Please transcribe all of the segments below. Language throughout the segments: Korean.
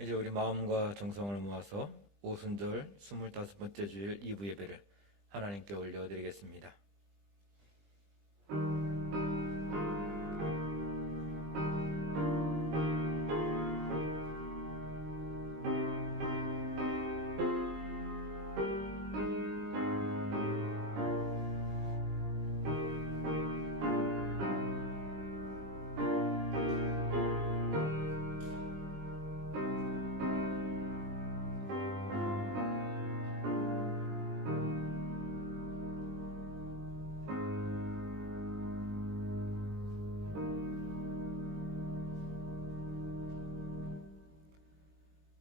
이제 우리 마음과 정성을 모아서 오순절 25번째 주일 2부 예배를 하나님께 올려드리겠습니다.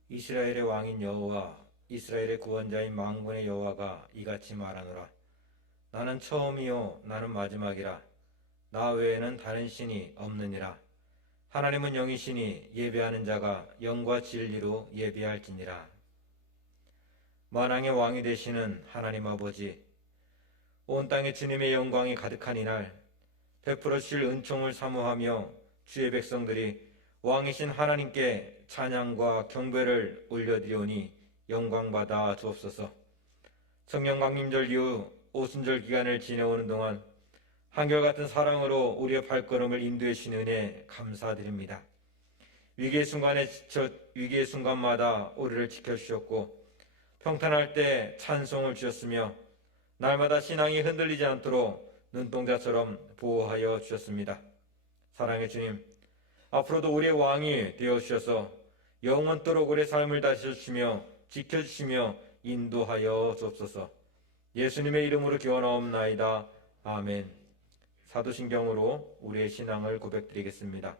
이스라엘의 왕인 여호와 이스라엘의 구원자인 만군의 여호와가 이같이 말하노라. 나는 처음이요 나는 마지막이라. 나 외에는 다른 신이 없느니라. 하나님은 영이시니 예배하는 자가 영과 진리로 예배할지니라. 만왕의 왕이 되시는 하나님 아버지, 온 땅에 주님의 영광이 가득한 이날 베풀어 주실 은총을 사모하며 주의 백성들이 왕이신 하나님께 찬양과 경배를 올려드리오니 영광받아 주옵소서. 성령 강림절 이후 오순절 기간을 지내오는 동안 한결같은 사랑으로 우리의 발걸음을 인도해 주신 은혜 감사드립니다. 위기의 순간마다 우리를 지켜주셨고 평탄할 때 찬송을 주셨으며 날마다 신앙이 흔들리지 않도록 눈동자처럼 보호하여 주셨습니다. 사랑의 주님, 앞으로도 우리의 왕이 되어주셔서 영원토록 우리의 삶을 다스려주시며 지켜주시며 인도하여 주옵소서. 예수님의 이름으로 기원하옵나이다. 아멘. 사도신경으로 우리의 신앙을 고백드리겠습니다.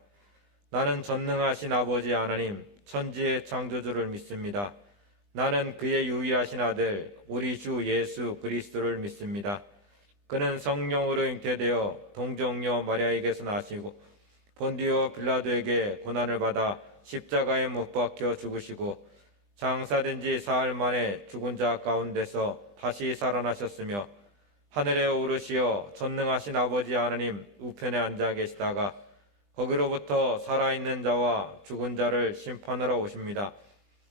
나는 전능하신 아버지 하나님, 천지의 창조주를 믿습니다. 나는 그의 유일하신 아들, 우리 주 예수 그리스도를 믿습니다. 그는 성령으로 잉태되어 동정녀 마리아에게서 나시고 본디오 빌라도에게 고난을 받아 십자가에 못 박혀 죽으시고 장사된 지 사흘 만에 죽은 자 가운데서 다시 살아나셨으며 하늘에 오르시어 전능하신 아버지 하나님 우편에 앉아 계시다가 거기로부터 살아있는 자와 죽은 자를 심판하러 오십니다.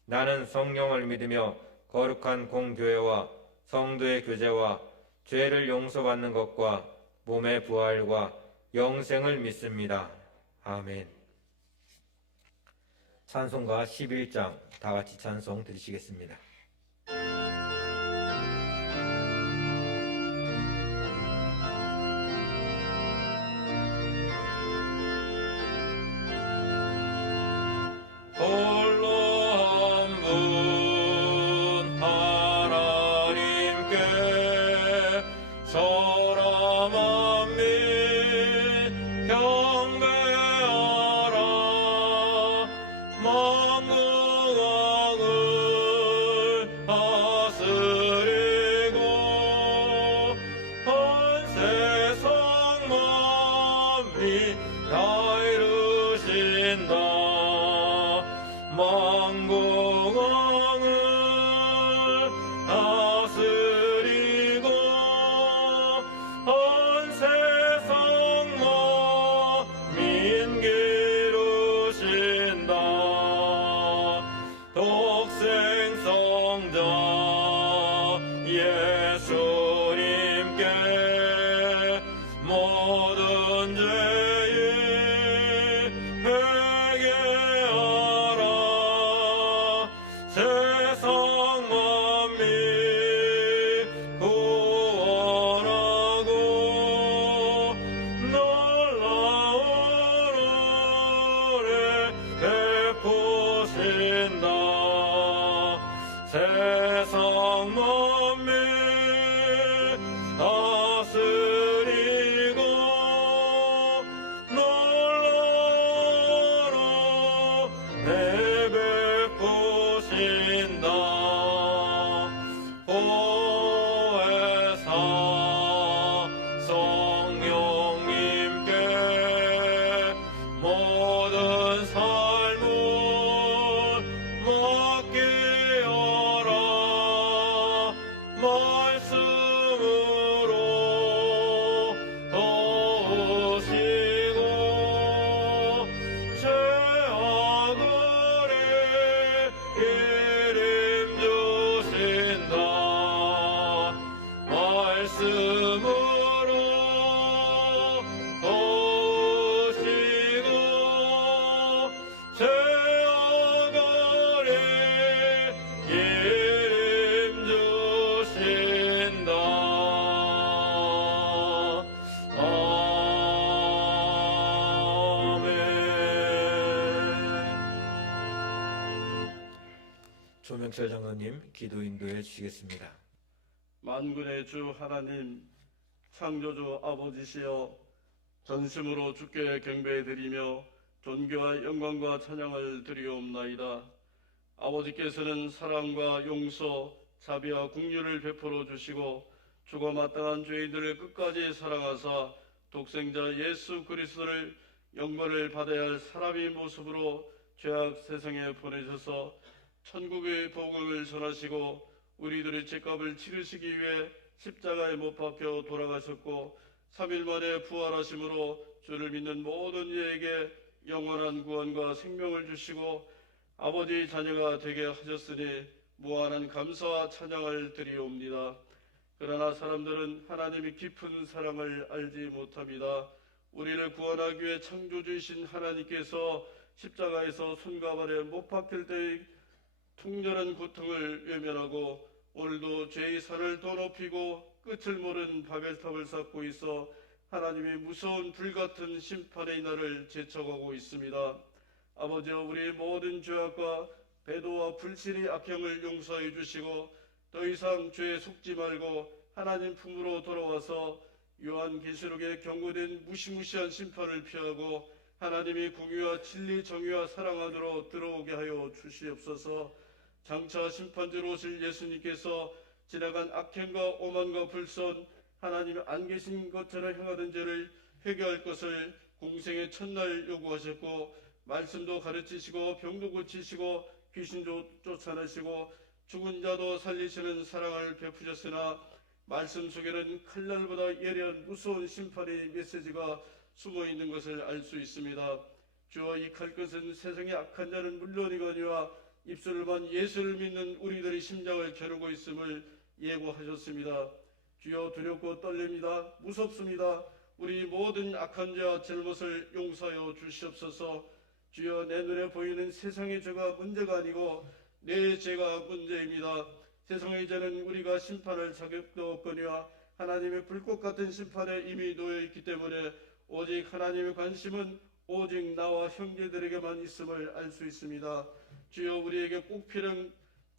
나는 성령을 믿으며 거룩한 공교회와 성도의 교제와 죄를 용서받는 것과 몸의 부활과 영생을 믿습니다. 아멘. 찬송가 11장 다같이 찬송 드리시겠습니다. 홀로 한 분 하나님께 사람 만민 경배하라. 만국왕을 다스리고 온 세상 만민 다 이루신다. 만국왕을 다스리고 온 세상 만민 기르신다. 독생성자 예수님께 모든 죄인 회개하라. 세상 만민 구원하고 놀라운 은혜 베푸신다. 세상 만민 다스리고 놀라운 은혜 베푸신다. 보혜사 성령님께 모든 삶을 맡기어라. 말씀으로 도우시고 죄악을 조명철 장로님 기도 인도해 주시겠습니다. 만군의 주 하나님, 창조주 아버지시여, 전심으로 주께 경배드리며 존귀와 영광과 찬양을 드리옵나이다. 아버지께서는 사랑과 용서, 자비와 긍휼을 베풀어 주시고 죽어 마땅한 죄인들을 끝까지 사랑하사 독생자 예수 그리스도를 영광을 받아야 할 사람의 모습으로 죄악 세상에 보내셔서 천국의 복음을 전하시고 우리들의 죄값을 치르시기 위해 십자가에 못 박혀 돌아가셨고 3일 만에 부활하심으로 주를 믿는 모든 이에게 영원한 구원과 생명을 주시고 아버지 자녀가 되게 하셨으니 무한한 감사와 찬양을 드리옵니다. 그러나 사람들은 하나님의 깊은 사랑을 알지 못합니다. 우리를 구원하기 위해 창조주이신 하나님께서 십자가에서 손과 발에 못 박힐 때의 통렬한 고통을 외면하고 오늘도 죄의 산을 더 높이고 끝을 모른 바벨탑을 쌓고 있어 하나님의 무서운 불같은 심판의 날을 제쳐가고 있습니다. 아버지여, 우리의 모든 죄악과 배도와 불신의 악행을 용서해 주시고 더 이상 죄에 속지 말고 하나님 품으로 돌아와서 요한계시록에 경고된 무시무시한 심판을 피하고 하나님의 공의와 진리 정의와 사랑 안으로 들어오게 하여 주시옵소서. 장차 심판대로 오실 예수님께서 지나간 악행과 오만과 불선, 하나님 안 계신 것처럼 행하던 죄를 회개할 것을 공생의 첫날 요구하셨고 말씀도 가르치시고 병도 고치시고 귀신도 쫓아내시고 죽은 자도 살리시는 사랑을 베푸셨으나 말씀 속에는 칼날보다 예리한 무서운 심판의 메시지가 숨어 있는 것을 알 수 있습니다. 주여, 이 칼끝은 세상의 악한 자는 물론이거니와 입술로만 예수를 믿는 우리들의 심장을 겨누고 있음을 예고하셨습니다. 주여, 두렵고 떨립니다. 무섭습니다. 우리 모든 악한 죄와 잘못을 용서하여 주시옵소서. 주여, 내 눈에 보이는 세상의 죄가 문제가 아니고 내 죄가 문제입니다. 세상의 죄는 우리가 심판할 자격도 없거니와 하나님의 불꽃 같은 심판에 이미 놓여 있기 때문에 오직 하나님의 관심은 오직 나와 형제들에게만 있음을 알 수 있습니다. 주여, 우리에게 꼭 필요한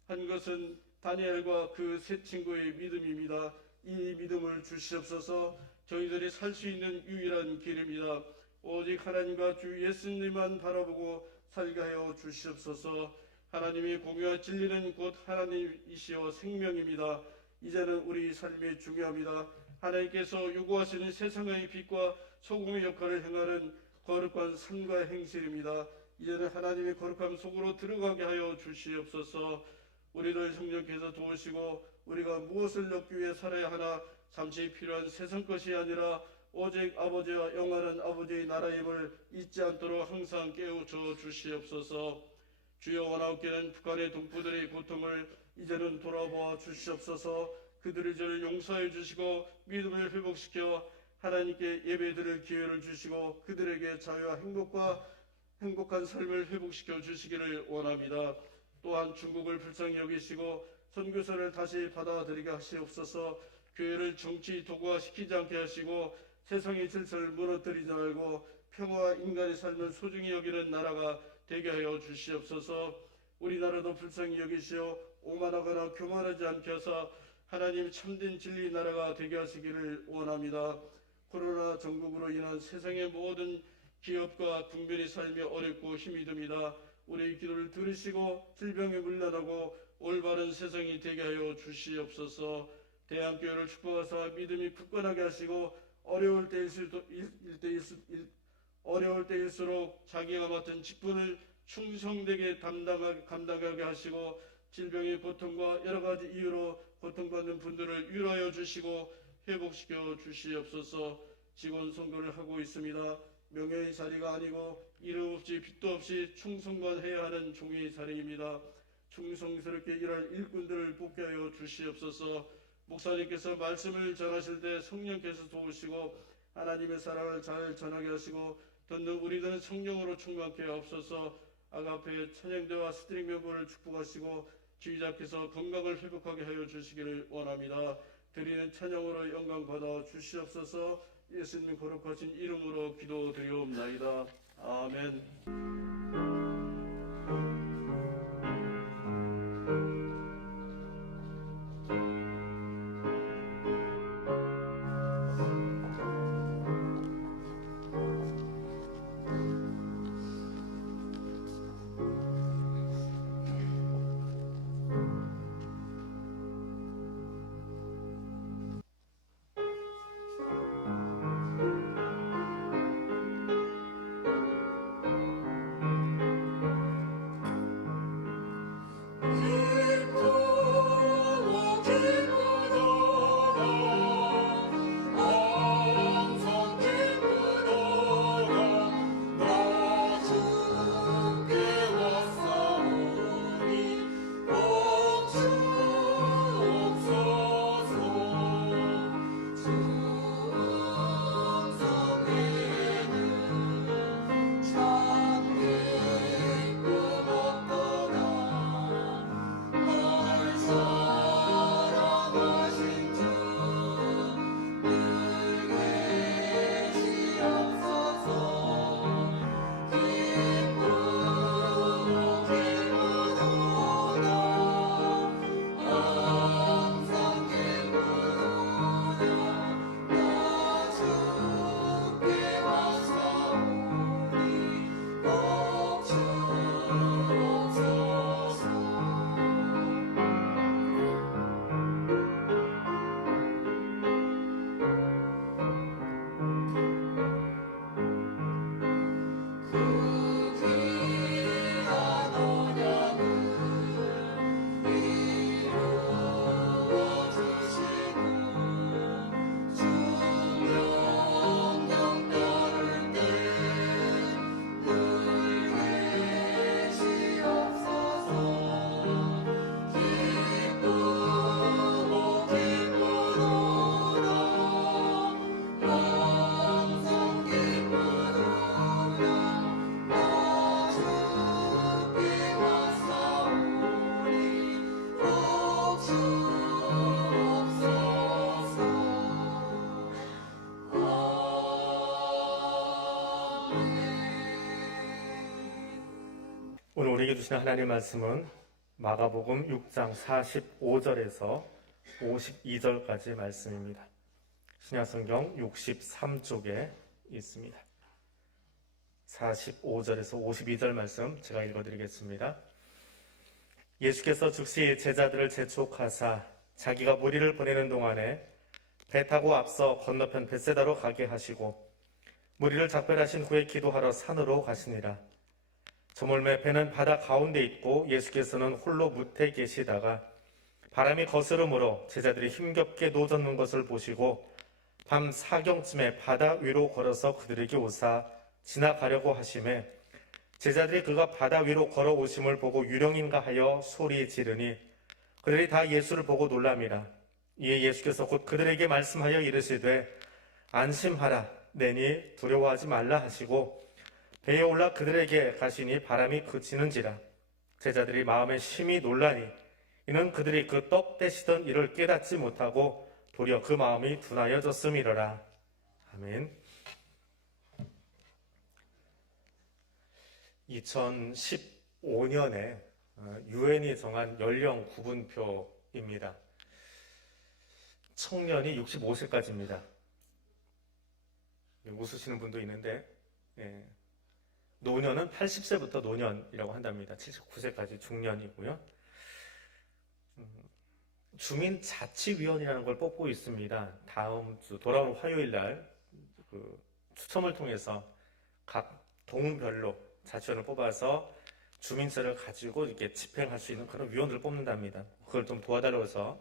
것은 다니엘과 그 세 친구의 믿음입니다. 이 믿음을 주시옵소서. 저희들이 살 수 있는 유일한 길입니다. 오직 하나님과 주 예수님만 바라보고 살게 하여 주시옵소서. 하나님의 공의와 진리는 곧 하나님이시여 생명입니다. 이제는 우리 삶이 중요합니다. 하나님께서 요구하시는 세상의 빛과 소금의 역할을 행하는 거룩한 삶과 행실입니다. 이제는 하나님의 거룩함 속으로 들어가게 하여 주시옵소서. 우리를 성령께서 도우시고 우리가 무엇을 얻기 위해 살아야 하나 잠시 필요한 세상 것이 아니라 오직 아버지와 영원한 아버지의 나라임을 잊지 않도록 항상 깨우쳐 주시옵소서. 주여, 원하옵기는 북한의 동포들의 고통을 이제는 돌아보아 주시옵소서. 그들의 죄를 용서해 주시고 믿음을 회복시켜 하나님께 예배드릴 기회를 주시고 그들에게 자유와 행복한 삶을 회복시켜 주시기를 원합니다. 또한 중국을 불쌍히 여기시고 선교사를 다시 받아들이게 하시옵소서. 교회를 정치 도구화시키지 않게 하시고 세상의 질서를 무너뜨리지 말고 평화와 인간의 삶을 소중히 여기는 나라가 되게 하여 주시옵소서. 우리나라도 불쌍히 여기시어 오만하거나 교만하지 않게 하사 하나님 참된 진리 나라가 되게 하시기를 원합니다. 코로나 전국으로 인한 세상의 모든 기업과 국민의 삶이 어렵고 힘이 듭니다. 우리의 기도를 들으시고 질병에 물러나고 올바른 세상이 되게 하여 주시옵소서. 대한교회를 축복하사 믿음이 굳건하게 하시고 어려울 때일수록 자기가 맡은 직분을 충성되게 감당하게 하시고 질병의 고통과 여러 가지 이유로 고통받는 분들을 위로하여 주시고 회복시켜 주시옵소서. 직원 선거를 하고 있습니다. 명예의 자리가 아니고 이름 없이 빚도 없이 충성만 해야 하는 종의 자리입니다. 충성스럽게 일할 일꾼들을 복귀하여 주시옵소서. 목사님께서 말씀을 전하실 때 성령께서 도우시고 하나님의 사랑을 잘 전하게 하시고 듣는 우리들은 성령으로 충만케 하옵소서. 아가페 찬양대와 스트링 멤버를 축복하시고 지휘자께서 건강을 회복하게 하여 주시기를 원합니다. 드리는 찬양으로 영광 받아 주시옵소서. 예수님 거룩하신 이름으로 기도드리옵나이다. 아멘. 우리에게 주시는 하나님의 말씀은 마가복음 6장 45절에서 52절까지의 말씀입니다. 신약성경 63쪽에 있습니다. 45절에서 52절 말씀 제가 읽어드리겠습니다. 예수께서 즉시 제자들을 재촉하사 자기가 무리를 보내는 동안에 배 타고 앞서 건너편 벳세다로 가게 하시고 무리를 작별하신 후에 기도하러 산으로 가시니라. 저물매 배는 바다 가운데 있고 예수께서는 홀로 무태 계시다가 바람이 거스름으로 제자들이 힘겹게 노젓는 것을 보시고 밤 사경쯤에 바다 위로 걸어서 그들에게 오사 지나가려고 하심에 제자들이 그가 바다 위로 걸어오심을 보고 유령인가 하여 소리 지르니 그들이 다 예수를 보고 놀람이라. 이에 예수께서 곧 그들에게 말씀하여 이르시되 안심하라 내니 두려워하지 말라 하시고 배에 올라 그들에게 가시니 바람이 그치는지라. 제자들이 마음에 심히 놀라니 이는 그들이 그 떡 떼시던 일을 깨닫지 못하고 도리어 그 마음이 둔하여졌음이로라. 아멘. 2015년에 유엔이 정한 연령 구분표입니다. 청년이 65세까지입니다. 웃으시는 분도 있는데 노년은 80세부터 노년이라고 한답니다. 79세까지 중년이고요. 주민자치위원이라는 걸 뽑고 있습니다. 다음 주 돌아오는 화요일 날 추첨을 통해서 각 동별로 자치원을 뽑아서 주민세를 가지고 이렇게 집행할 수 있는 그런 위원들을 뽑는답니다. 그걸 좀 도와달라고 해서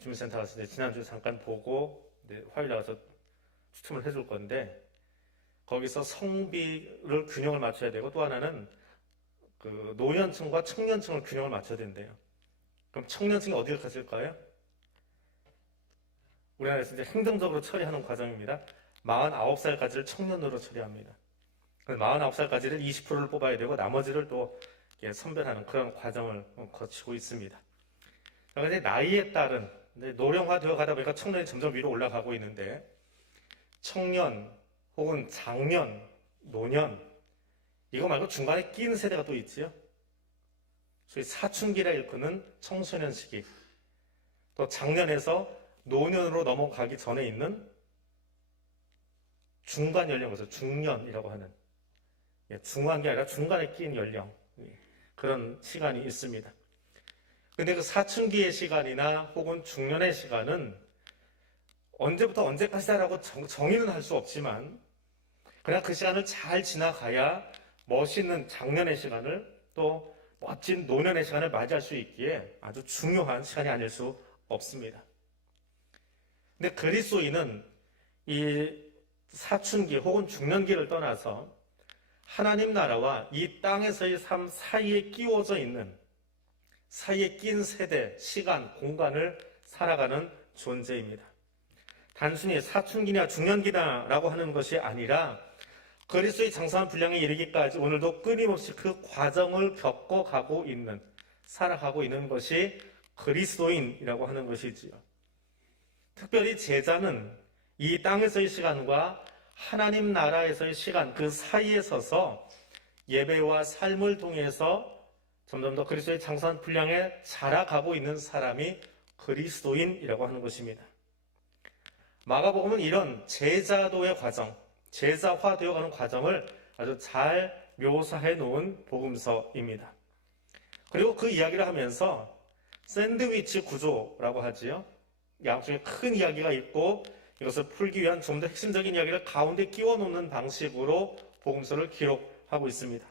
주민센터 가서 지난주에 잠깐 보고 화요일 나가서 추첨을 해줄 건데 거기서 성비를 균형을 맞춰야 되고 또 하나는 그 노년층과 청년층을 균형을 맞춰야 된대요. 그럼 청년층이 어디를 갔을까요? 우리나라에서 이제 행정적으로 처리하는 과정입니다. 49살까지를 청년으로 처리합니다. 49살까지를 20%를 뽑아야 되고 나머지를 또 선별하는 그런 과정을 거치고 있습니다. 그런데 나이에 따른 노령화되어 가다 보니까 청년이 점점 위로 올라가고 있는데 청년 혹은 장년, 노년 이거 말고 중간에 낀 세대가 또 있지요. 소위 사춘기라 일컫는 청소년 시기, 또 장년에서 노년으로 넘어가기 전에 있는 중간 연령에서 중년이라고 하는 중후한 게 아니라 중간에 낀 연령 그런 시간이 있습니다. 근데 그 사춘기의 시간이나 혹은 중년의 시간은 언제부터 언제까지다라고 정의는 할 수 없지만 그냥 그 시간을 잘 지나가야 멋있는 장년의 시간을 또 멋진 노년의 시간을 맞이할 수 있기에 아주 중요한 시간이 아닐 수 없습니다. 근데 그리스도인은 이 사춘기 혹은 중년기를 떠나서 하나님 나라와 이 땅에서의 삶 사이에 끼워져 있는 사이에 낀 세대, 시간, 공간을 살아가는 존재입니다. 단순히 사춘기나 중년기다라고 하는 것이 아니라 그리스도의 장성한 분량에 이르기까지 오늘도 끊임없이 그 과정을 겪어가고 있는, 살아가고 있는 것이 그리스도인이라고 하는 것이지요. 특별히 제자는 이 땅에서의 시간과 하나님 나라에서의 시간 그 사이에 서서 예배와 삶을 통해서 점점 더 그리스도의 장성한 분량에 자라가고 있는 사람이 그리스도인이라고 하는 것입니다. 마가복음은 이런 제자도의 과정, 제자화되어가는 과정을 아주 잘 묘사해 놓은 복음서입니다. 그리고 그 이야기를 하면서 샌드위치 구조라고 하지요. 양쪽에 큰 이야기가 있고 이것을 풀기 위한 좀 더 핵심적인 이야기를 가운데 끼워 놓는 방식으로 복음서를 기록하고 있습니다.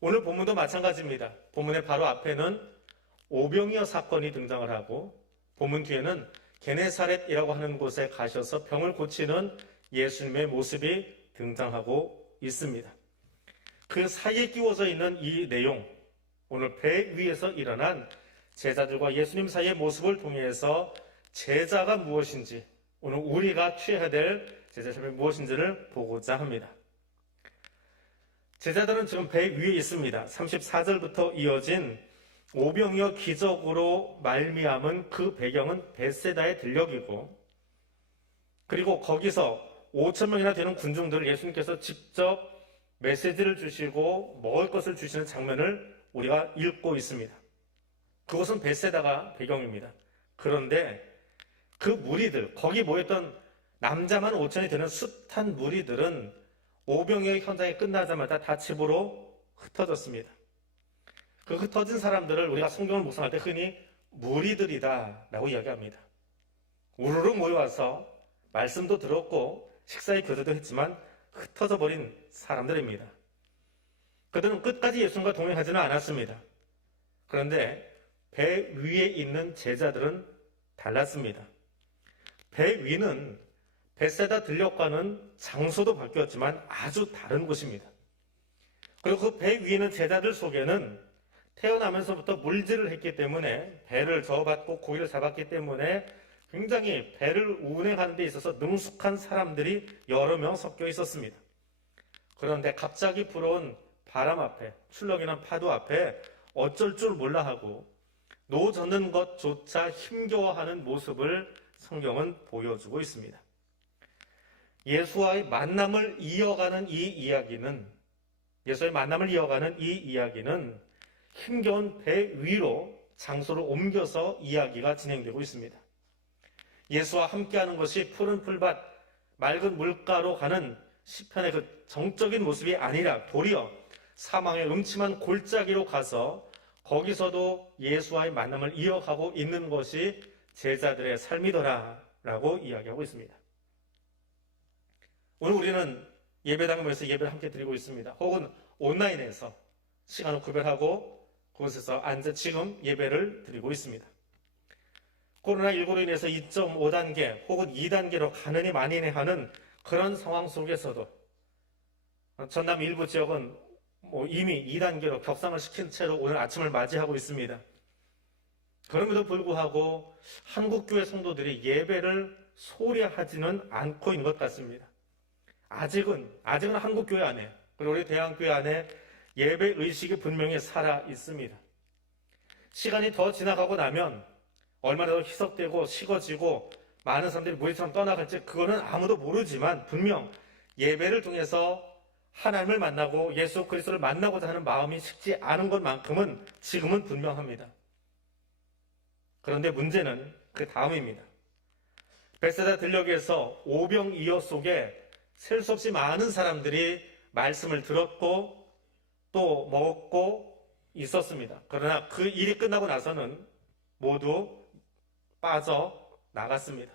오늘 본문도 마찬가지입니다. 본문의 바로 앞에는 오병이어 사건이 등장을 하고 본문 뒤에는 게네사렛이라고 하는 곳에 가셔서 병을 고치는 예수님의 모습이 등장하고 있습니다. 그 사이에 끼워져 있는 이 내용, 오늘 배 위에서 일어난 제자들과 예수님 사이의 모습을 통해서 제자가 무엇인지, 오늘 우리가 취해야 될 제자심이 무엇인지를 보고자 합니다. 제자들은 지금 배 위에 있습니다. 34절부터 이어진 오병이어 기적으로 말미암은 그 배경은 벳세다의 들녘이고 그리고 거기서 5,000명이나 되는 군중들을 예수님께서 직접 메시지를 주시고 먹을 것을 주시는 장면을 우리가 읽고 있습니다. 그곳은 벳세다가 배경입니다. 그런데 그 무리들, 거기 모였던 남자만 5천이 되는 숱한 무리들은 오병이의 현장이 끝나자마자 다 집으로 흩어졌습니다. 그 흩어진 사람들을 우리가 성경을 묵상할 때 흔히 무리들이다 라고 이야기합니다. 우르르 모여와서 말씀도 들었고 식사의 교제도 했지만 흩어져 버린 사람들입니다. 그들은 끝까지 예수님과 동행하지는 않았습니다. 그런데 배 위에 있는 제자들은 달랐습니다. 배 위는 벳세다 들녘과는 장소도 바뀌었지만 아주 다른 곳입니다. 그리고 그 배 위에 있는 제자들 속에는 태어나면서부터 물질을 했기 때문에 배를 저어받고 고기를 잡았기 때문에 굉장히 배를 운행하는 데 있어서 능숙한 사람들이 여러 명 섞여 있었습니다. 그런데 갑자기 불어온 바람 앞에, 출렁이는 파도 앞에 어쩔 줄 몰라 하고 노 젓는 것조차 힘겨워하는 모습을 성경은 보여주고 있습니다. 예수와의 만남을 이어가는 이 이야기는 힘겨운 배 위로 장소를 옮겨서 이야기가 진행되고 있습니다. 예수와 함께하는 것이 푸른 풀밭, 맑은 물가로 가는 시편의 그 정적인 모습이 아니라 도리어 사망의 음침한 골짜기로 가서 거기서도 예수와의 만남을 이어가고 있는 것이 제자들의 삶이더라라고 이야기하고 있습니다. 오늘 우리는 예배당에 모여서 예배를 함께 드리고 있습니다. 혹은 온라인에서 시간을 구별하고 그곳에서 앉아 지금 예배를 드리고 있습니다. 코로나19로 인해서 2.5단계 혹은 2단계로 가느니 마니니 하는 그런 상황 속에서도 전남 일부 지역은 이미 2단계로 격상을 시킨 채로 오늘 아침을 맞이하고 있습니다. 그럼에도 불구하고 한국교회 성도들이 예배를 소홀히 하지는 않고 있는 것 같습니다. 아직은 한국교회 안에, 그리고 우리 대한교회 안에 예배 의식이 분명히 살아 있습니다. 시간이 더 지나가고 나면 얼마나 더 희석되고 식어지고 많은 사람들이 무리처럼 떠나갈지 그거는 아무도 모르지만 분명 예배를 통해서 하나님을 만나고 예수 그리스도를 만나고자 하는 마음이 식지 않은 것만큼은 지금은 분명합니다. 그런데 문제는 그 다음입니다. 벳세다 들녘에서 오병이어 속에 셀 수 없이 많은 사람들이 말씀을 들었고 또 먹었고 있었습니다. 그러나 그 일이 끝나고 나서는 모두 빠져나갔습니다.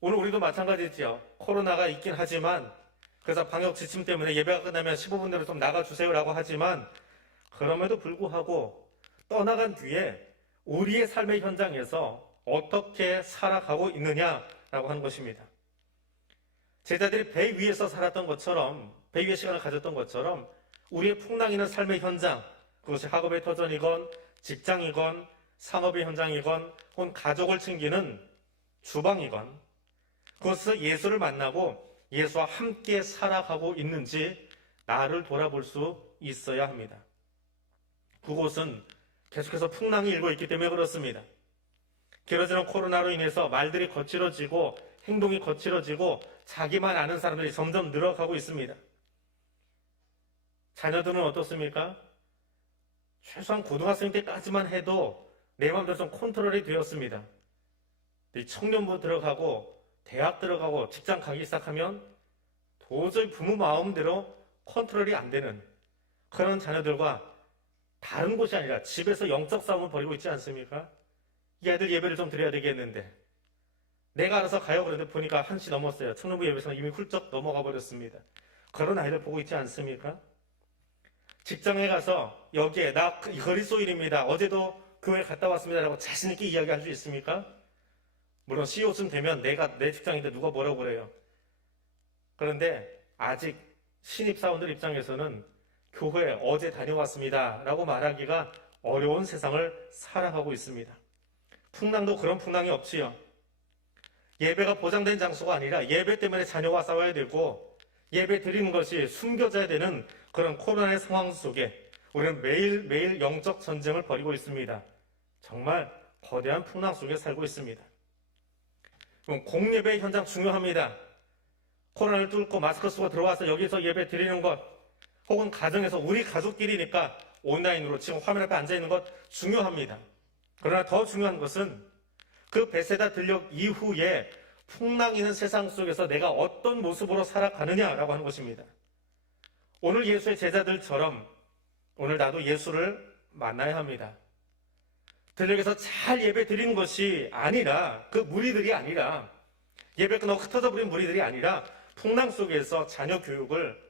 오늘 우리도 마찬가지지요. 코로나가 있긴 하지만 그래서 방역 지침 때문에 예배가 끝나면 15분 내로 좀 나가주세요라고 하지만 그럼에도 불구하고 떠나간 뒤에 우리의 삶의 현장에서 어떻게 살아가고 있느냐라고 하는 것입니다. 제자들이 배 위에서 살았던 것처럼, 배 위에 시간을 가졌던 것처럼 우리의 풍랑이는 삶의 현장, 그것이 학업의 터전이건 직장이건 상업의 현장이건 혹은 가족을 챙기는 주방이건 그것에서 예수를 만나고 예수와 함께 살아가고 있는지 나를 돌아볼 수 있어야 합니다. 그곳은 계속해서 풍랑이 일고 있기 때문에 그렇습니다. 길어지는 코로나로 인해서 말들이 거칠어지고 행동이 거칠어지고 자기만 아는 사람들이 점점 늘어가고 있습니다. 자녀들은 어떻습니까? 최소한 고등학생 때까지만 해도 내 마음대로 좀 컨트롤이 되었습니다. 청년부 들어가고 대학 들어가고 직장 가기 시작하면 도저히 부모 마음대로 컨트롤이 안 되는 그런 자녀들과 다른 곳이 아니라 집에서 영적 싸움을 벌이고 있지 않습니까? 이 아이들 예배를 좀 드려야 되겠는데 내가 알아서 가요. 그런데 보니까 1시 넘었어요. 청년부 예배에서는 이미 훌쩍 넘어가 버렸습니다. 그런 아이들 보고 있지 않습니까? 직장에 가서 여기에 나 그리스도인입니다. 어제도 교회 갔다 왔습니다. 라고 자신있게 이야기할 수 있습니까? 물론 CEO쯤 되면 내가 내 직장인데 누가 뭐라고 그래요. 그런데 아직 신입사원들 입장에서는 교회 어제 다녀왔습니다. 라고 말하기가 어려운 세상을 살아가고 있습니다. 풍랑도 그런 풍랑이 없지요. 예배가 보장된 장소가 아니라 예배 때문에 자녀와 싸워야 되고 예배 드리는 것이 숨겨져야 되는 그런 코로나의 상황 속에 우리는 매일매일 영적 전쟁을 벌이고 있습니다. 정말 거대한 풍랑 속에 살고 있습니다. 그럼 공예배 현장 중요합니다. 코로나를 뚫고 마스크 쓰고 들어와서 여기서 예배 드리는 것 혹은 가정에서 우리 가족끼리니까 온라인으로 지금 화면 앞에 앉아 있는 것 중요합니다. 그러나 더 중요한 것은 그 베세다 들녘 이후에 풍랑이는 세상 속에서 내가 어떤 모습으로 살아가느냐라고 하는 것입니다. 오늘 예수의 제자들처럼 오늘 나도 예수를 만나야 합니다. 들녘에서 잘 예배 드리는 것이 아니라, 그 무리들이 아니라, 예배 끝나고 흩어져 버린 무리들이 아니라 풍랑 속에서 자녀 교육을,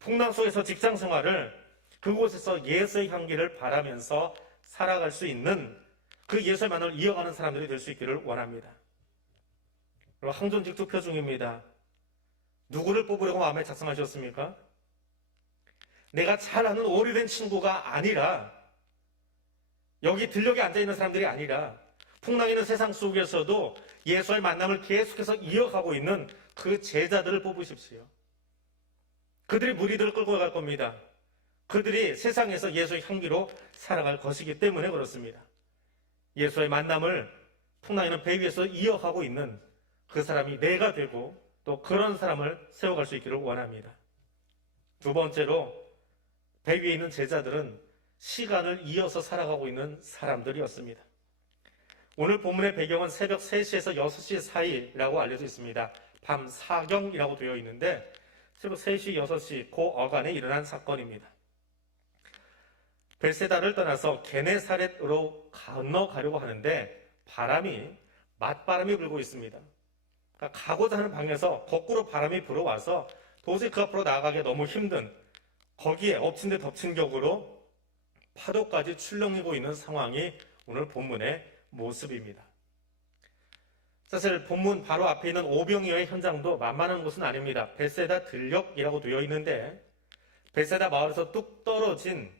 풍랑 속에서 직장 생활을, 그곳에서 예수의 향기를 바라면서 살아갈 수 있는 그 예수의 만남을 이어가는 사람들이 될 수 있기를 원합니다. 그리고 항존직 투표 중입니다. 누구를 뽑으려고 마음에 작성하셨습니까? 내가 잘 아는 오래된 친구가 아니라, 여기 들녘에 앉아있는 사람들이 아니라 풍랑 있는 세상 속에서도 예수의 만남을 계속해서 이어가고 있는 그 제자들을 뽑으십시오. 그들이 무리들을 끌고 갈 겁니다. 그들이 세상에서 예수의 향기로 살아갈 것이기 때문에 그렇습니다. 예수의 만남을 풍랑 있는 배 위에서 이어가고 있는 그 사람이 내가 되고 또 그런 사람을 세워갈 수 있기를 원합니다. 두 번째로, 배 위에 있는 제자들은 시간을 이어서 살아가고 있는 사람들이었습니다. 오늘 본문의 배경은 새벽 3시에서 6시 사이라고 알려져 있습니다. 밤 사경이라고 되어 있는데 새벽 3시, 6시 그 어간에 일어난 사건입니다. 벳세다를 떠나서 게네사렛으로 건너가려고 하는데 맞바람이 불고 있습니다. 그러니까 가고자 하는 방향에서 거꾸로 바람이 불어와서 도저히 그 앞으로 나아가기 너무 힘든, 거기에 엎친 데 덮친 격으로 파도까지 출렁이고 있는 상황이 오늘 본문의 모습입니다. 사실 본문 바로 앞에 있는 오병이어의 현장도 만만한 곳은 아닙니다. 벳세다 들녘이라고 되어 있는데 벳세다 마을에서 뚝 떨어진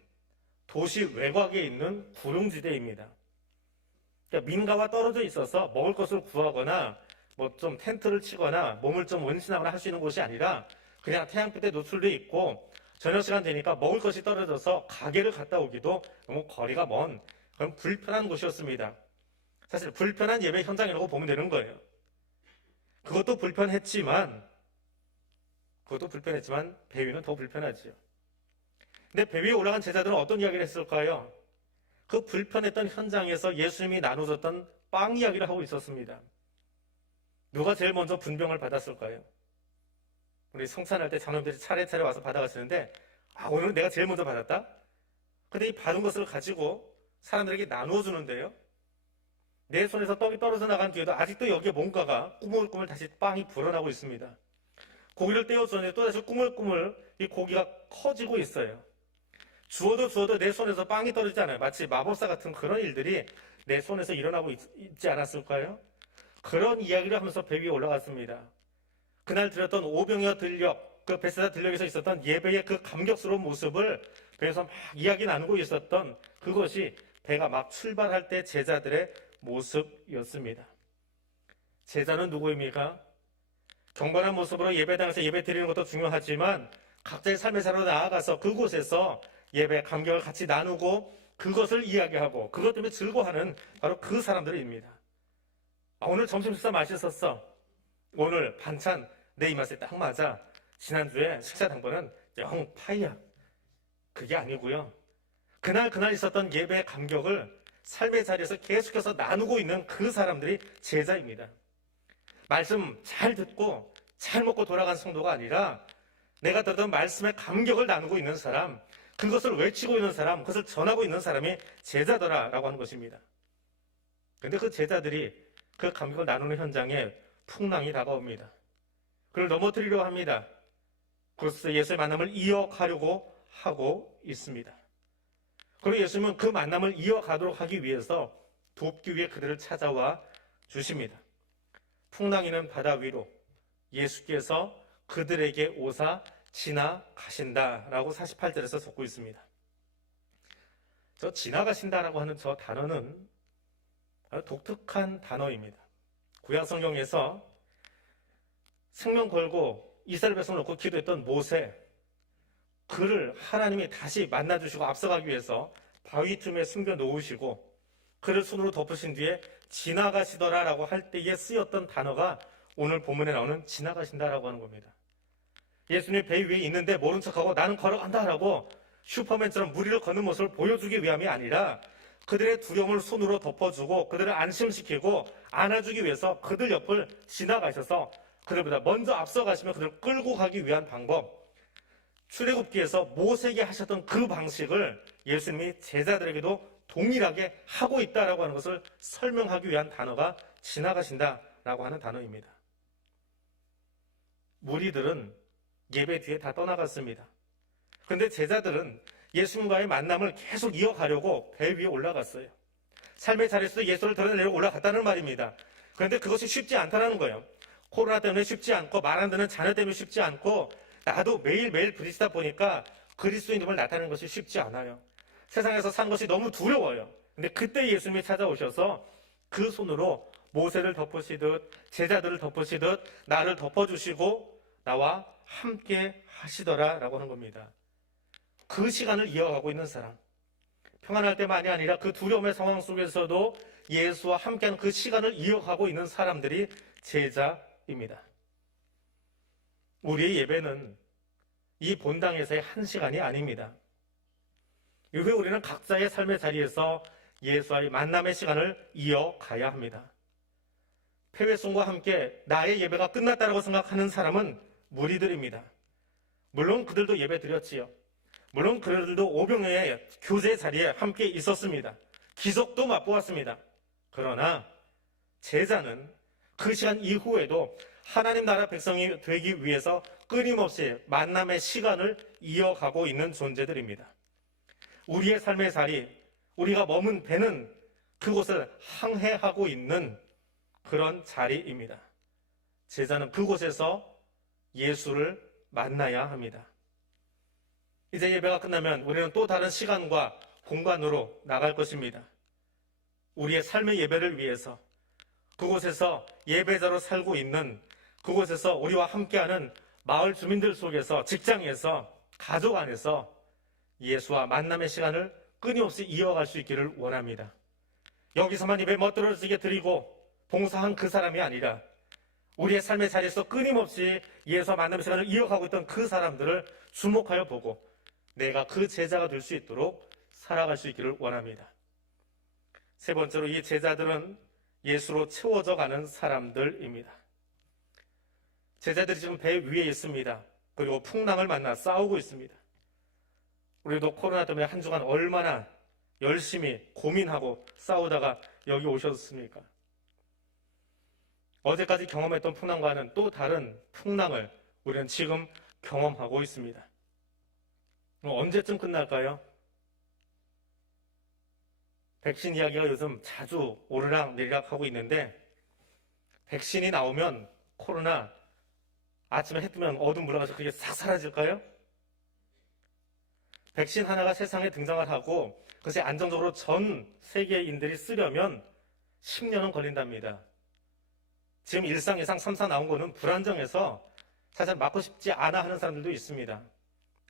도시 외곽에 있는 구릉지대입니다. 그러니까 민가와 떨어져 있어서 먹을 것을 구하거나 뭐 좀 텐트를 치거나 몸을 좀 원신하거나 할 수 있는 곳이 아니라 그냥 태양빛에 노출돼 있고 저녁 시간 되니까 먹을 것이 떨어져서 가게를 갔다 오기도 너무 거리가 먼 그런 불편한 곳이었습니다. 사실 불편한 예배 현장이라고 보면 되는 거예요. 그것도 불편했지만 배 위는 더 불편하지요. 근데 배 위에 올라간 제자들은 어떤 이야기를 했을까요? 그 불편했던 현장에서 예수님이 나눠줬던 빵 이야기를 하고 있었습니다. 누가 제일 먼저 분병을 받았을까요? 우리 성찬할 때 장로님들이 차례차례 와서 받아가시는데 오늘은 내가 제일 먼저 받았다? 근데 이 받은 것을 가지고 사람들에게 나누어 주는데요, 내 손에서 떡이 떨어져 나간 뒤에도 아직도 여기에 뭔가가 꾸물꾸물 다시 빵이 불어나고 있습니다. 고기를 떼어주는데 또다시 꾸물꾸물 이 고기가 커지고 있어요. 주워도 내 손에서 빵이 떨어지지 않아요. 마치 마법사 같은 그런 일들이 내 손에서 일어나고 있지 않았을까요? 그런 이야기를 하면서 배 위에 올라갔습니다. 그날 드렸던 오병이어 들녘, 그 벳세다 들녘에서 있었던 예배의 그 감격스러운 모습을 배에서 막 이야기 나누고 있었던 그것이 배가 막 출발할 때 제자들의 모습이었습니다. 제자는 누구입니까? 경건한 모습으로 예배당에서 예배 드리는 것도 중요하지만 각자의 삶의 자리로 나아가서 그곳에서 예배 감격을 같이 나누고 그것을 이야기하고 그것 때문에 즐거워하는 바로 그 사람들입니다. 오늘 점심 식사 맛있었어. 오늘 반찬 내 입맛에 딱 맞아. 지난주에 식사 당번은 영 파이야. 그게 아니고요. 그날 있었던 예배의 감격을 삶의 자리에서 계속해서 나누고 있는 그 사람들이 제자입니다. 말씀 잘 듣고 잘 먹고 돌아간 성도가 아니라 내가 들었던 말씀의 감격을 나누고 있는 사람, 그것을 외치고 있는 사람, 그것을 전하고 있는 사람이 제자더라라고 하는 것입니다. 그런데 그 제자들이 그 감격을 나누는 현장에 풍랑이 다가옵니다. 그를 넘어뜨리려 합니다. 그래서 예수의 만남을 이어가려고 하고 있습니다. 그리고 예수님은 그 만남을 이어가도록 하기 위해서 돕기 위해 그들을 찾아와 주십니다. 풍랑이는 바다 위로 예수께서 그들에게 오사 지나가신다라고 48절에서 적고 있습니다. 저 지나가신다라고 하는 저 단어는 아주 독특한 단어입니다. 구약 성경에서 생명 걸고 이스라엘 백성을 놓고 기도했던 모세, 그를 하나님이 다시 만나주시고 앞서가기 위해서 바위 틈에 숨겨 놓으시고 그를 손으로 덮으신 뒤에 지나가시더라라고 할 때에 쓰였던 단어가 오늘 본문에 나오는 지나가신다라고 하는 겁니다. 예수님이 배 위에 있는데 모른 척하고 나는 걸어간다라고 슈퍼맨처럼 무리를 걷는 모습을 보여주기 위함이 아니라 그들의 두려움을 손으로 덮어주고 그들을 안심시키고 안아주기 위해서 그들 옆을 지나가셔서 그들보다 먼저 앞서가시며 그들을 끌고 가기 위한 방법, 출애굽기에서 모세에게 하셨던 그 방식을 예수님이 제자들에게도 동일하게 하고 있다라고 하는 것을 설명하기 위한 단어가 지나가신다라고 하는 단어입니다. 무리들은 예배 뒤에 다 떠나갔습니다. 그런데 제자들은 예수님과의 만남을 계속 이어가려고 배 위에 올라갔어요. 삶의 자리에서 예수를 드러내려 올라갔다는 말입니다. 그런데 그것이 쉽지 않다는 거예요. 코로나 때문에 쉽지 않고 말 안 듣는 자녀 때문에 쉽지 않고 나도 매일매일 부딪히다 보니까 그리스도인임을 나타내는 것이 쉽지 않아요. 세상에서 사는 것이 너무 두려워요. 근데 그때 예수님이 찾아오셔서 그 손으로 모세를 덮으시듯 제자들을 덮으시듯 나를 덮어주시고 나와 함께 하시더라라고 하는 겁니다. 그 시간을 이어가고 있는 사람, 평안할 때만이 아니라 그 두려움의 상황 속에서도 예수와 함께하는 그 시간을 이어가고 있는 사람들이 제자입니다. 우리의 예배는 이 본당에서의 한 시간이 아닙니다. 이후에 우리는 각자의 삶의 자리에서 예수와의 만남의 시간을 이어가야 합니다. 폐회송과 함께 나의 예배가 끝났다고 생각하는 사람은 무리들입니다. 물론 그들도 예배 드렸지요. 물론 그들도 오병이어의 교제 자리에 함께 있었습니다. 기적도 맛보았습니다. 그러나 제자는 그 시간 이후에도 하나님 나라 백성이 되기 위해서 끊임없이 만남의 시간을 이어가고 있는 존재들입니다. 우리의 삶의 자리, 우리가 머문 배는 그곳을 항해하고 있는 그런 자리입니다. 제자는 그곳에서 예수를 만나야 합니다. 이제 예배가 끝나면 우리는 또 다른 시간과 공간으로 나갈 것입니다. 우리의 삶의 예배를 위해서 그곳에서 예배자로 살고 있는 그곳에서 우리와 함께하는 마을 주민들 속에서 직장에서 가족 안에서 예수와 만남의 시간을 끊임없이 이어갈 수 있기를 원합니다. 여기서만 예배 멋들어지게 드리고 봉사한 그 사람이 아니라 우리의 삶의 자리에서 끊임없이 예수와 만남의 시간을 이어가고 있던 그 사람들을 주목하여 보고 내가 그 제자가 될 수 있도록 살아갈 수 있기를 원합니다. 세 번째로 이 제자들은 예수로 채워져 가는 사람들입니다. 제자들이 지금 배 위에 있습니다. 그리고 풍랑을 만나 싸우고 있습니다. 우리도 코로나 때문에 한 주간 얼마나 열심히 고민하고 싸우다가 여기 오셨습니까? 어제까지 경험했던 풍랑과는 또 다른 풍랑을 우리는 지금 경험하고 있습니다. 언제쯤 끝날까요? 백신 이야기가 요즘 자주 오르락 내리락 하고 있는데 백신이 나오면 코로나 아침에 해 뜨면 어둠 물러가서 그게 싹 사라질까요? 백신 하나가 세상에 등장을 하고 그것이 안정적으로 전 세계인들이 쓰려면 10년은 걸린답니다. 지금 일상, 예상, 3사 나온 거는 불안정해서 사실 맞고 싶지 않아 하는 사람들도 있습니다.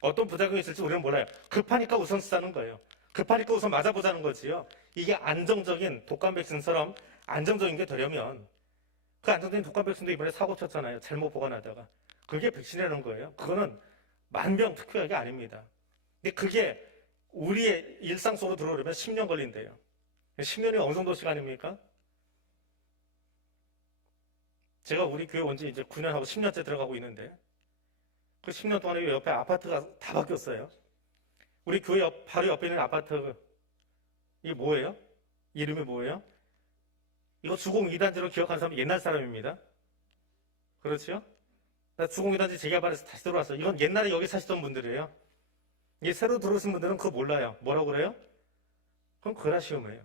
어떤 부작용이 있을지 우리는 몰라요. 급하니까 우선 쓰자는 거예요. 급하니까 우선 맞아보자는 거지요. 이게 안정적인 독감 백신처럼 안정적인 게 되려면 그 안정적인 독감 백신도 이번에 사고 쳤잖아요. 잘못 보관하다가. 그게 백신이라는 거예요. 그거는 만병특효약이 아닙니다. 근데 그게 우리의 일상 속으로 들어오려면 10년 걸린대요. 10년이 어느 정도 시간입니까? 제가 우리 교회 온 지 이제 9년하고 10년째 들어가고 있는데 그 10년 동안에 옆에 아파트가 다 바뀌었어요. 우리 교회 바로 옆에 있는 아파트 이게 뭐예요? 이름이 뭐예요? 이거 주공 2단지로 기억하는 사람은 옛날 사람입니다. 그렇죠? 나 주공 2단지 재개발해서 다시 들어왔어요. 이건 옛날에 여기 사시던 분들이에요. 이게 새로 들어오신 분들은 그거 몰라요. 뭐라고 그래요? 그건 그라시움이에요.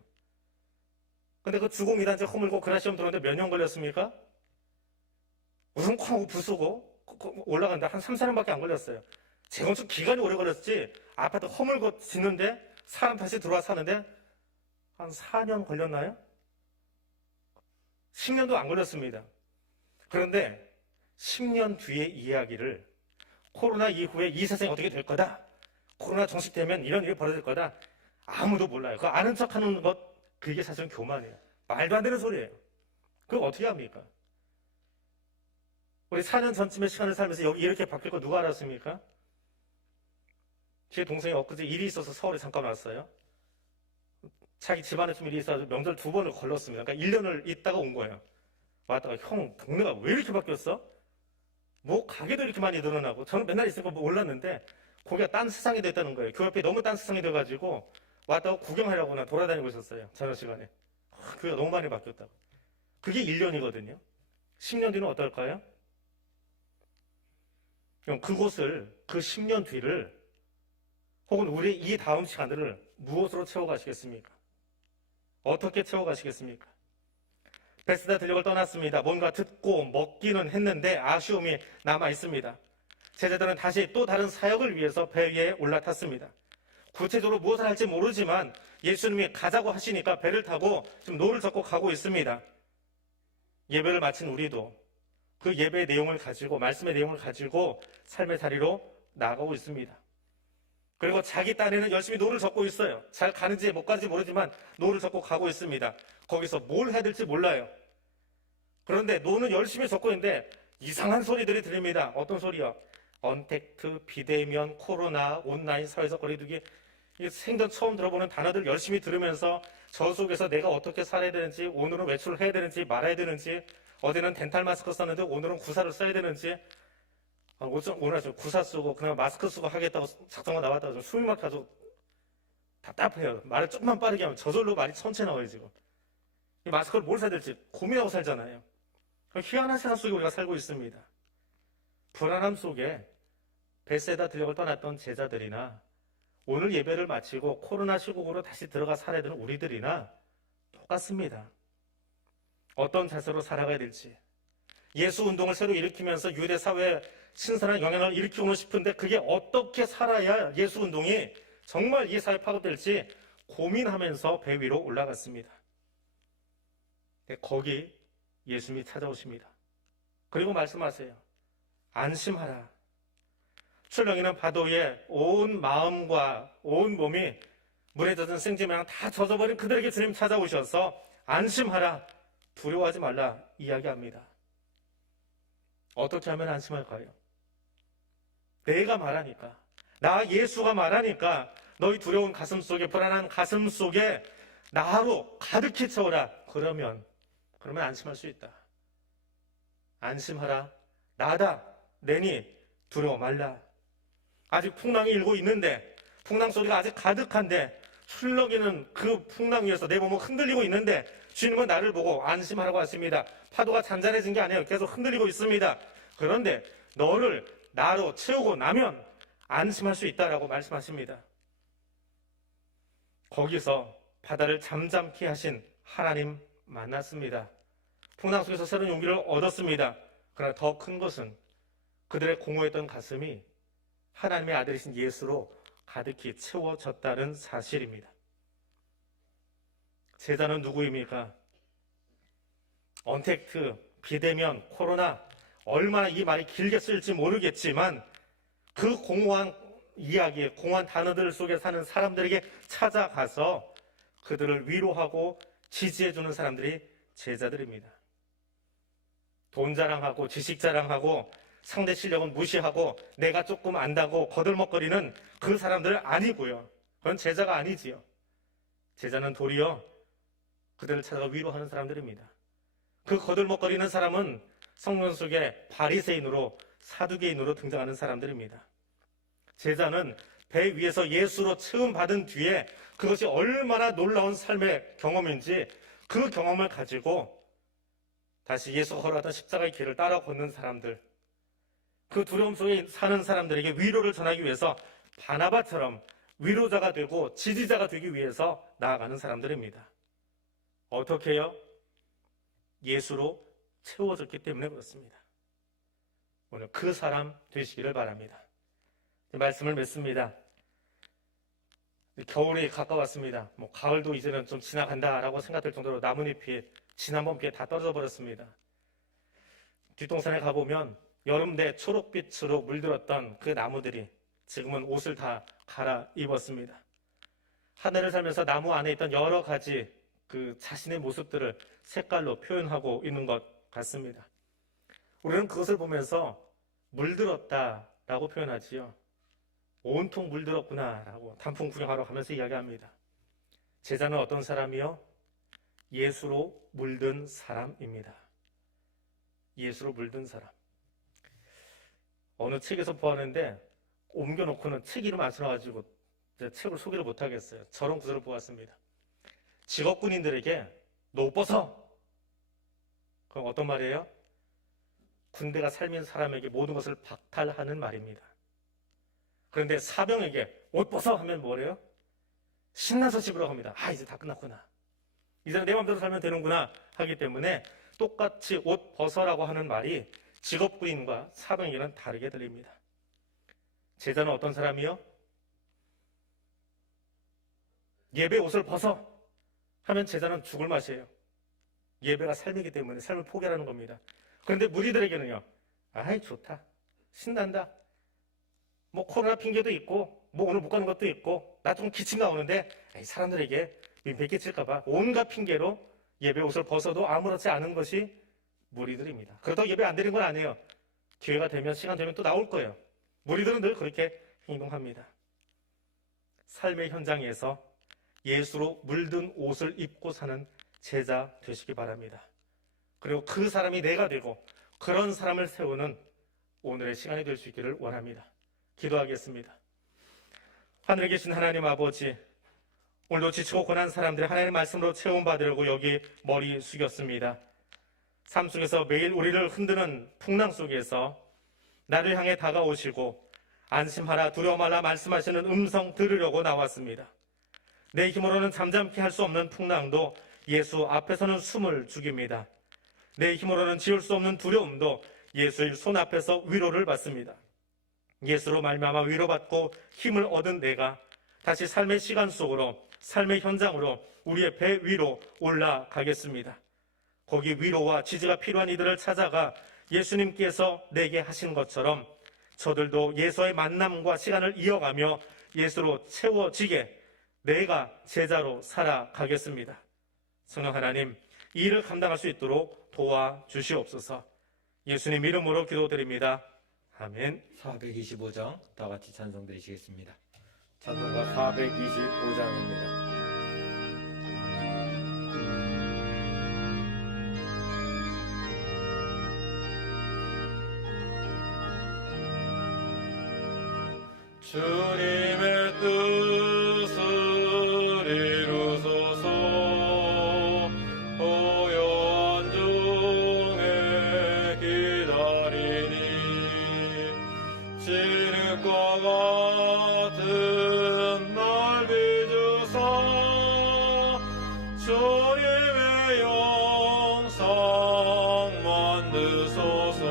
근데 그 주공 2단지 허물고 그라시움 들어오는데 몇 년 걸렸습니까? 우선 쾅 하고 부수고 올라간다. 한 3, 4년밖에 안 걸렸어요. 재건축 기간이 오래 걸렸지 아파트 허물고 짓는데 사람 다시 들어와 사는데 한 4년 걸렸나요? 10년도 안 걸렸습니다. 그런데 10년 뒤의 이야기를 코로나 이후에 이 세상이 어떻게 될 거다. 코로나 종식되면 이런 일이 벌어질 거다. 아무도 몰라요. 그거 아는 척하는 것 그게 사실은 교만이에요. 말도 안 되는 소리예요. 그거 어떻게 합니까? 우리 4년 전쯤의 시간을 살면서 여기 이렇게 바뀔 거 누가 알았습니까? 제 동생이 엊그제 일이 있어서 서울에 잠깐 왔어요. 자기 집안에 좀 일이 있어서 명절 2번을 걸렀습니다. 그러니까 1년을 있다가 온 거예요. 왔다가 형 동네가 왜 이렇게 바뀌었어? 뭐 가게도 이렇게 많이 늘어나고 저는 맨날 있으니까 뭐 몰랐는데 거기가 딴 세상이 됐다는 거예요. 교회 앞에 너무 딴 세상이 돼가지고 왔다가 구경하려고 돌아다니고 있었어요. 저녁 시간에. 교회가 너무 많이 바뀌었다고. 그게 1년이거든요. 10년 뒤는 어떨까요? 그럼 그곳을 그 10년 뒤를 혹은 우리 이 다음 시간들을 무엇으로 채워가시겠습니까? 어떻게 채워가시겠습니까? 베스다 들녘을 떠났습니다. 뭔가 듣고 먹기는 했는데 아쉬움이 남아 있습니다. 제자들은 다시 또 다른 사역을 위해서 배 위에 올라탔습니다. 구체적으로 무엇을 할지 모르지만 예수님이 가자고 하시니까 배를 타고 지금 노를 젓고 가고 있습니다. 예배를 마친 우리도 그 예배의 내용을 가지고 말씀의 내용을 가지고 삶의 자리로 나아가고 있습니다. 그리고 자기 딴에는 열심히 노를 젓고 있어요. 잘 가는지 못 가는지 모르지만 노를 젓고 가고 있습니다. 거기서 뭘 해야 될지 몰라요. 그런데 노는 열심히 젓고 있는데 이상한 소리들이 들립니다. 어떤 소리요? 언택트, 비대면, 코로나, 온라인, 사회적 거리두기, 생전 처음 들어보는 단어들 열심히 들으면서 저 속에서 내가 어떻게 살아야 되는지, 오늘은 외출을 해야 되는지 말아야 되는지, 어제는 덴탈 마스크 썼는데 오늘은 구사를 써야 되는지, 오늘 좀 구사 쓰고 그냥 마스크 쓰고 하겠다고 작성가 나왔다가 좀 숨이 막혀서 답답해요. 말을 조금만 빠르게 하면 저절로 말이 천천히 나와요. 지금 이 마스크를 뭘 사야 될지 고민하고 살잖아요. 희한한 세상 속에 우리가 살고 있습니다. 불안함 속에 베세다 들녘을 떠났던 제자들이나 오늘 예배를 마치고 코로나 시국으로 다시 들어가 살아야 되는 우리들이나 똑같습니다. 어떤 자세로 살아가야 될지, 예수 운동을 새로 일으키면서 유대 사회에 신선한 영향을 일으키고는 싶은데 그게 어떻게 살아야 예수 운동이 정말 이 사회에 파급될지 고민하면서 배 위로 올라갔습니다. 거기 예수님이 찾아오십니다. 그리고 말씀하세요. 안심하라. 출렁이는 파도에 온 마음과 온 몸이 물에 젖은 생쥐마냥 다 젖어버린 그들에게 주님 찾아오셔서 안심하라, 두려워하지 말라 이야기합니다. 어떻게 하면 안심할까요? 내가 말하니까, 나 예수가 말하니까 너희 두려운 가슴 속에, 불안한 가슴 속에 나로 가득히 채워라. 그러면 안심할 수 있다. 안심하라. 나다. 내니 두려워 말라. 아직 풍랑이 일고 있는데, 풍랑 소리가 아직 가득한데, 출렁이는 그 풍랑 위에서 내 몸은 흔들리고 있는데 주님은 나를 보고 안심하라고 하십니다. 파도가 잔잔해진 게 아니에요. 계속 흔들리고 있습니다. 그런데 너를 나로 채우고 나면 안심할 수 있다라고 말씀하십니다. 거기서 바다를 잠잠케 하신 하나님 만났습니다. 풍랑 속에서 새로운 용기를 얻었습니다. 그러나 더 큰 것은 그들의 공허했던 가슴이 하나님의 아들이신 예수로 가득히 채워졌다는 사실입니다. 제자는 누구입니까? 언택트, 비대면, 코로나, 얼마나 이 말이 길게 쓸지 모르겠지만 그 공허한 이야기, 공허한 단어들 속에 사는 사람들에게 찾아가서 그들을 위로하고 지지해주는 사람들이 제자들입니다. 돈 자랑하고 지식 자랑하고 상대 실력은 무시하고 내가 조금 안다고 거들먹거리는 그 사람들 아니고요. 그건 제자가 아니지요. 제자는 도리어 그들을 찾아가 위로하는 사람들입니다. 그 거들먹거리는 사람은 성경 속에 바리새인으로, 사두개인으로 등장하는 사람들입니다. 제자는 배 위에서 예수로 체험받은 뒤에 그것이 얼마나 놀라운 삶의 경험인지 그 경험을 가지고 다시 예수가 걸어갔던 십자가의 길을 따라 걷는 사람들, 그 두려움 속에 사는 사람들에게 위로를 전하기 위해서 바나바처럼 위로자가 되고 지지자가 되기 위해서 나아가는 사람들입니다. 어떻게 해요? 예수로 채워졌기 때문에 그렇습니다. 오늘 그 사람 되시기를 바랍니다. 말씀을 맺습니다. 겨울이 가까웠습니다. 가을도 이제는 좀 지나간다라고 생각될 정도로 나뭇잎이 지난번 비에 다 떨어져 버렸습니다. 뒷동산에 가보면 여름 내 초록빛으로 물들었던 그 나무들이 지금은 옷을 다 갈아입었습니다. 하늘을 살면서 나무 안에 있던 여러 가지 그 자신의 모습들을 색깔로 표현하고 있는 것 같습니다. 우리는 그것을 보면서 물들었다라고 표현하지요. 온통 물들었구나라고 단풍 구경하러 가면서 이야기합니다. 제자는 어떤 사람이요? 예수로 물든 사람입니다. 예수로 물든 사람. 어느 책에서 보았는데 옮겨놓고는 책 이름 안 써가지고 책을 소개를 못하겠어요. 저런 구절을 보았습니다. 직업군인들에게 너 옷 벗어! 그럼 어떤 말이에요? 군대가 삶인 사람에게 모든 것을 박탈하는 말입니다. 그런데 사병에게 옷 벗어! 하면 뭐래요? 신나서 집으로 갑니다. 아, 이제 다 끝났구나. 이제 내 마음대로 살면 되는구나 하기 때문에 똑같이 옷 벗어라고 하는 말이 직업군인과 사병에게는 다르게 들립니다. 제자는 어떤 사람이요? 예배 옷을 벗어 하면 제자는 죽을 맛이에요. 예배가 삶이기 때문에 삶을 포기하라는 겁니다. 그런데 무리들에게는요, 아이 좋다, 신난다, 뭐 코로나 핑계도 있고 뭐 오늘 못 가는 것도 있고 나 좀 기침가 오는데 사람들에게 민폐 끼칠까봐 온갖 핑계로 예배 옷을 벗어도 아무렇지 않은 것이 무리들입니다. 그렇다고 예배 안 드리는 건 아니에요. 기회가 되면, 시간 되면 또 나올 거예요. 무리들은 늘 그렇게 행동합니다. 삶의 현장에서 예수로 물든 옷을 입고 사는 제자 되시기 바랍니다. 그리고 그 사람이 내가 되고 그런 사람을 세우는 오늘의 시간이 될 수 있기를 원합니다. 기도하겠습니다. 하늘에 계신 하나님 아버지, 오늘도 지치고 고난 사람들이 하나님의 말씀으로 체험받으려고 여기 머리 숙였습니다. 삶 속에서 매일 우리를 흔드는 풍랑 속에서 나를 향해 다가오시고 안심하라, 두려워 말라 말씀하시는 음성 들으려고 나왔습니다. 내 힘으로는 잠잠케 할 수 없는 풍랑도 예수 앞에서는 숨을 죽입니다. 내 힘으로는 지울 수 없는 두려움도 예수의 손 앞에서 위로를 받습니다. 예수로 말미암아 위로받고 힘을 얻은 내가 다시 삶의 시간 속으로, 삶의 현장으로 우리의 배 위로 올라가겠습니다. 거기 위로와 지지가 필요한 이들을 찾아가 예수님께서 내게 하신 것처럼 저들도 예수와의 만남과 시간을 이어가며 예수로 채워지게 내가 제자로 살아가겠습니다. 성령 하나님, 이 일을 감당할 수 있도록 도와주시옵소서. 예수님 이름으로 기도드립니다. 아멘. 425장 다 같이 찬송 드리시겠습니다. 찬송가 425장입니다. 주님의 뜻을 이루소서. 고요한 중에 기다리니 진흙과 같은 날 빚으사 주님의 영상 만드소서.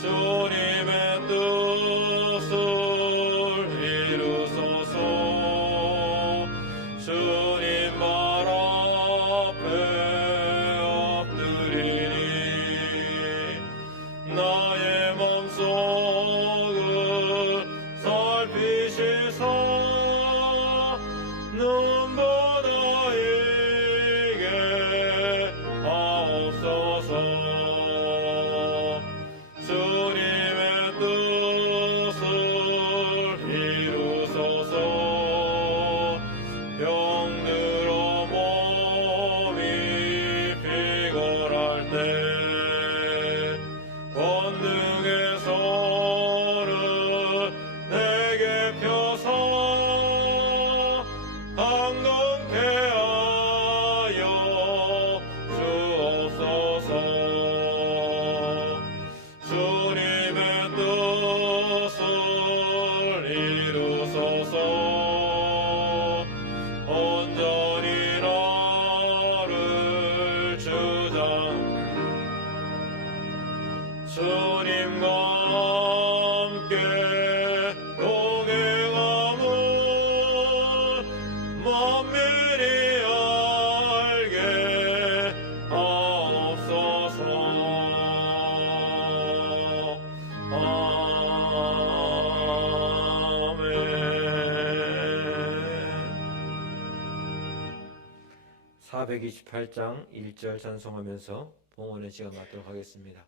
주님의 뜻을 이루소서. 주님 말 앞에 엎드리니 나의 맘속을 살피시사 눈보다 이게 하옵소서. 주님의 뜻을 이루소서. 병들어 몸이 피곤할 때 권능의 손을 내게 펴사 강건케 하여 주옵소서. 주님의 뜻을 이루소서. 온전히 나를 주장 주님과 함께 동행함을 만민이 알게 하옵소서. 아멘. 428장 1절 찬송하면서 봉헌의 시간 갖도록 하겠습니다.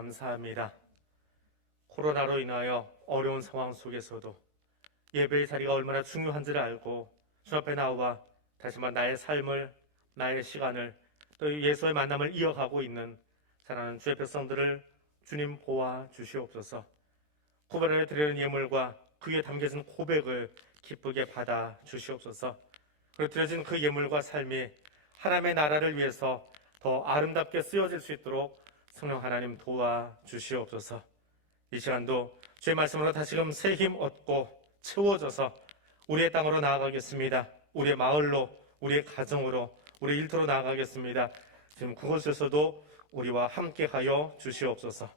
감사합니다. 코로나로 인하여 어려운 상황 속에서도 예배의 자리가 얼마나 중요한지를 알고 주 앞에 나와 다시 한번 나의 삶을, 나의 시간을, 또 예수의 만남을 이어가고 있는 사랑하는 주의 백성들을 주님 보아 주시옵소서. 구별하여 드리는 예물과 그 위에 담겨진 고백을 기쁘게 받아 주시옵소서. 그리고 드려진 그 예물과 삶이 하나님의 나라를 위해서 더 아름답게 쓰여질 수 있도록 성령 하나님 도와 주시옵소서. 이 시간도 주의 말씀으로 다시금 새 힘 얻고 채워져서 우리의 땅으로 나아가겠습니다. 우리의 마을로, 우리의 가정으로, 우리의 일터로 나아가겠습니다. 지금 그곳에서도 우리와 함께하여 주시옵소서.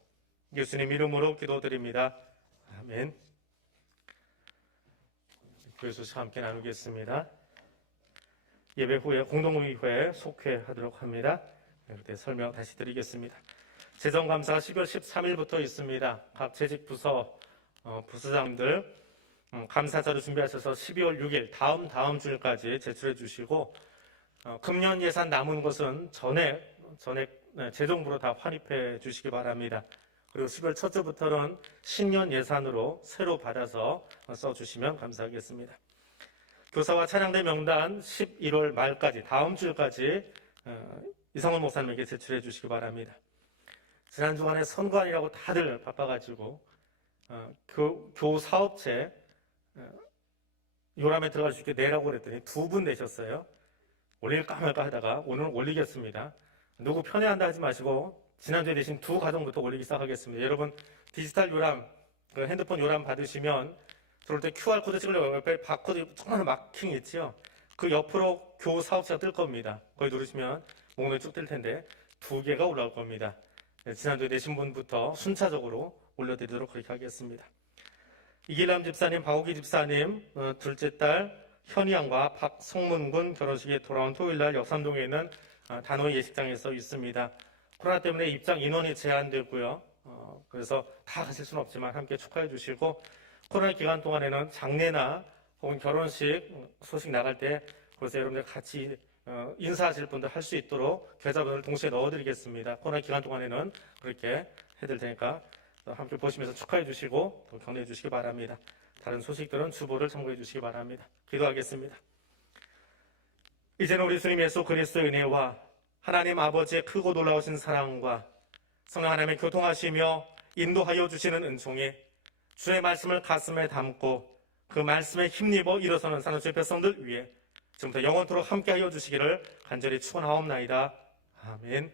예수님 이름으로 기도드립니다. 아멘. 교회 소식 함께 나누겠습니다. 예배 후에 공동의회 속회하도록 합니다. 그때 설명 다시 드리겠습니다. 재정감사가 12월 13일부터 있습니다. 각 재직 부서 부서장들 감사자료 준비하셔서 12월 6일 다음 주일까지 제출해 주시고 금년 예산 남은 것은 전액 재정부로 다 환입해 주시기 바랍니다. 그리고 12월 첫 주부터는 신년 예산으로 새로 받아서 써주시면 감사하겠습니다. 교사와 찬양대 명단 11월 말까지 다음 주일까지 이성훈 목사님에게 제출해 주시기 바랍니다. 지난 주간에 선관이라고 다들 바빠가지고 교사업체 요람에 들어갈 수 있게 내라고 그랬더니 2분 내셨어요. 올릴까 말까 하다가 오늘 올리겠습니다. 누구 편애한다 하지 마시고 지난주에 내신 2 가정부터 올리기 시작하겠습니다. 여러분 디지털 요람, 핸드폰 요람 받으시면 들어올 때 QR코드 찍으려고 옆에 바코드 조그마한 마킹 있지요. 그 옆으로 교사업체가 뜰 겁니다. 거기 누르시면 목록이 쭉 뜰 텐데 2개가 올라올 겁니다. 지난주에 내신 분부터 순차적으로 올려드리도록 그렇게 하겠습니다. 이길남 집사님, 박옥기 집사님 둘째 딸 현희양과 박성문군 결혼식에 돌아온 토요일날 역삼동에 있는 단호의 예식장에서 있습니다. 코로나 때문에 입장 인원이 제한되고요. 그래서 다 가실 수는 없지만 함께 축하해 주시고 코로나 기간 동안에는 장례나 혹은 결혼식 소식 나갈 때 그래서 여러분들 같이 인사하실 분들 할 수 있도록 계좌번호를 동시에 넣어드리겠습니다. 코로나 기간 동안에는 그렇게 해드릴 테니까 함께 보시면서 축하해 주시고 또 격려해 주시기 바랍니다. 다른 소식들은 주보를 참고해 주시기 바랍니다. 기도하겠습니다. 이제는 우리 주님 예수 그리스도의 은혜와 하나님 아버지의 크고 놀라우신 사랑과 성령 하나님의 교통하시며 인도하여 주시는 은총이 주의 말씀을 가슴에 담고 그 말씀에 힘입어 일어서는 사는 주의 백성들 위해 지금부터 영원토록 함께하여 주시기를 간절히 축원하옵나이다. 아멘.